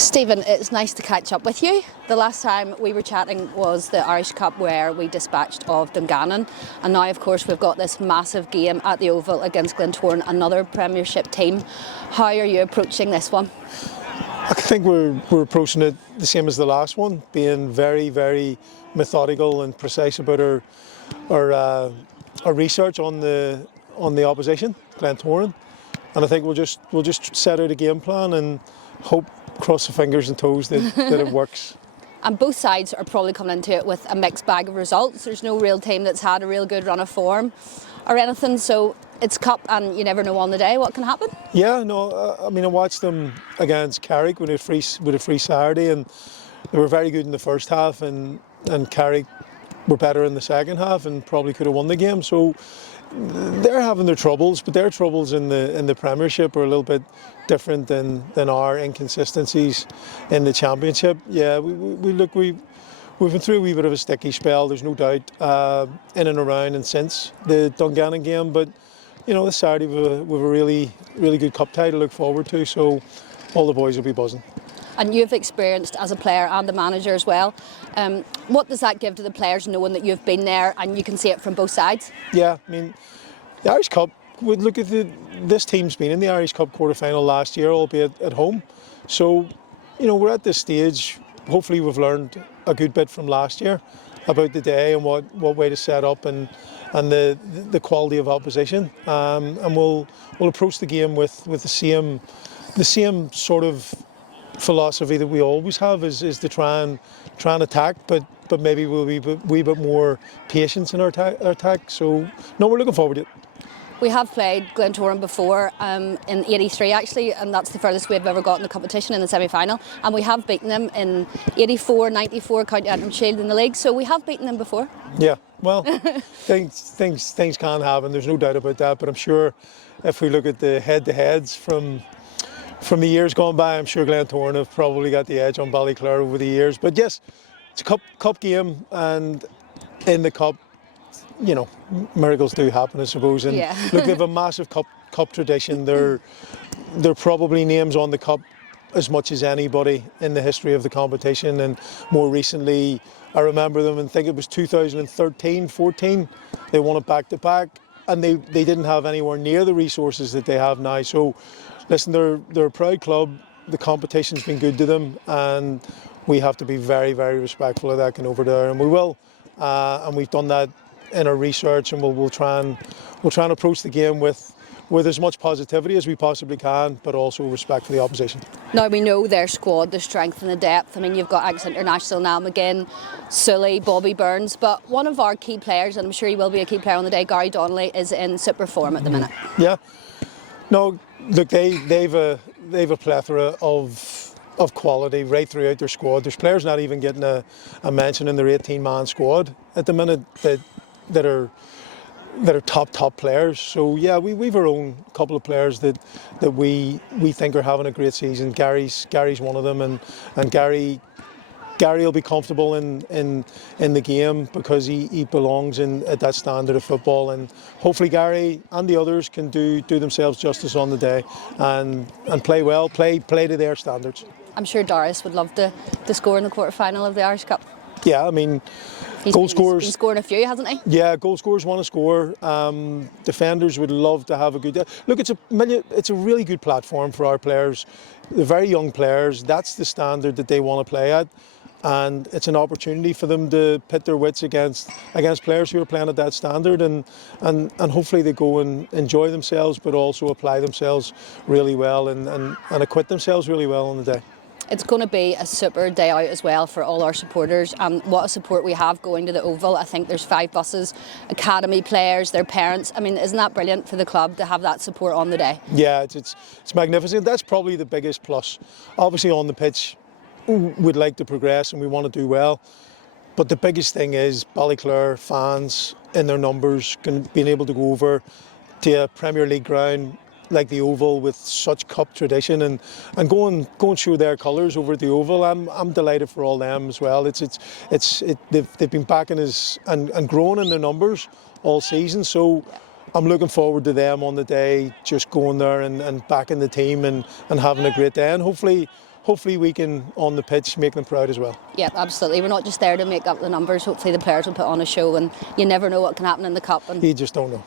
Stephen, it's nice to catch up with you. The last time we were chatting was the Irish Cup where we dispatched of Dungannon, and now of course we've got this massive game at the Oval against Glentoran, another Premiership team. How are you approaching this one? I think we're approaching it the same as the last one, being very methodical and precise about our research on the opposition, Glentoran, and I think we'll just set out a game plan and hope, cross the fingers and toes that it works. And both sides are probably coming into it with a mixed bag of results. There's no real team that's had a real good run of form or anything, so it's Cup and you never know on the day what can happen. Yeah, no, I mean I watched them against Carrick with a free Saturday, and they were very good in the first half, and Carrick were better in the second half and probably could have won the game. So they're having their troubles, but their troubles in the Premiership are a little bit different than our inconsistencies in the Championship. Yeah, we've been through a wee bit of a sticky spell, there's no doubt, in and around and since the Dungannon game, but you know, this Saturday we've a really good cup tie to look forward to, so all the boys will be buzzing. And you've experienced as a player and a manager as well. What does that give to the players knowing that you've been there and you can see it from both sides? Yeah, I mean, the Irish Cup, look at this team's been in the Irish Cup quarter-final last year, albeit at home. So, you know, we're at this stage. Hopefully we've learned a good bit from last year about the day and what way to set up and the quality of opposition. And we'll approach the game with the same sort of philosophy that we always have, is to try and attack, but maybe we'll be a wee bit more patience in our attack. So no, we're looking forward to it. We have played Glentoran before in '83 actually, and that's the furthest we've ever got in the competition in the semi-final, and we have beaten them in '84, '94 County Antrim Shield in the league, so we have beaten them before. Yeah, well, things can happen, there's no doubt about that, but I'm sure if we look at the head-to-heads from the years gone by, I'm sure Glentoran have probably got the edge on Ballyclare over the years. But yes, it's a cup game, and in the cup, you know, miracles do happen, I suppose. And yeah. Look, they have a massive cup tradition. They're probably names on the cup as much as anybody in the history of the competition. And more recently, I remember them, and think it was 2013-14. They won it back to back, and they didn't have anywhere near the resources that they have now. So listen, they're a proud club. The competition's been good to them, and we have to be very respectful of that going over there, and we will. And we've done that in our research, and we'll try and approach the game with as much positivity as we possibly can, but also respect for the opposition. Now we know their squad, the strength and the depth. I mean, you've got ex-international Niall McGinn, Sully, Bobby Burns, but one of our key players, and I'm sure he will be a key player on the day, Gary Donnelly, is in super form at the minute. Yeah. No, look, they've a plethora of quality right throughout their squad. There's players not even getting a mention in their 18-man squad at the minute that are top players. So yeah, we've our own couple of players that we think are having a great season. Gary's one of them, and Gary will be comfortable in the game because he belongs at that standard of football, and hopefully Gary and the others can do themselves justice on the day and play well, play to their standards. I'm sure Darius would love to score in the quarter-final of the Irish Cup. Yeah, I mean, He's been scoring a few, hasn't he? Yeah, goal scorers want to score. Defenders would love to have a good day. Look, it's a really good platform for our players. The very young players, that's the standard that they want to play at. And it's an opportunity for them to pit their wits against players who are playing at that standard, and hopefully they go and enjoy themselves, but also apply themselves really well and acquit themselves really well on the day. It's going to be a super day out as well for all our supporters, and what a support we have going to the Oval. I think there's 5 buses, academy players, their parents. I mean, isn't that brilliant for the club to have that support on the day? Yeah, it's magnificent. That's probably the biggest plus. Obviously on the pitch, we'd like to progress and we want to do well, but the biggest thing is Ballyclare fans in their numbers being able to go over to a Premier League ground like the Oval with such cup tradition and go and show their colours over at the Oval. I'm delighted for all them as well. They've been backing us and growing in their numbers all season, so I'm looking forward to them on the day just going there and backing the team and having a great day, and hopefully hopefully we can, on the pitch, make them proud as well. Yeah, absolutely. We're not just there to make up the numbers. Hopefully the players will put on a show, and you never know what can happen in the cup. And You just don't know.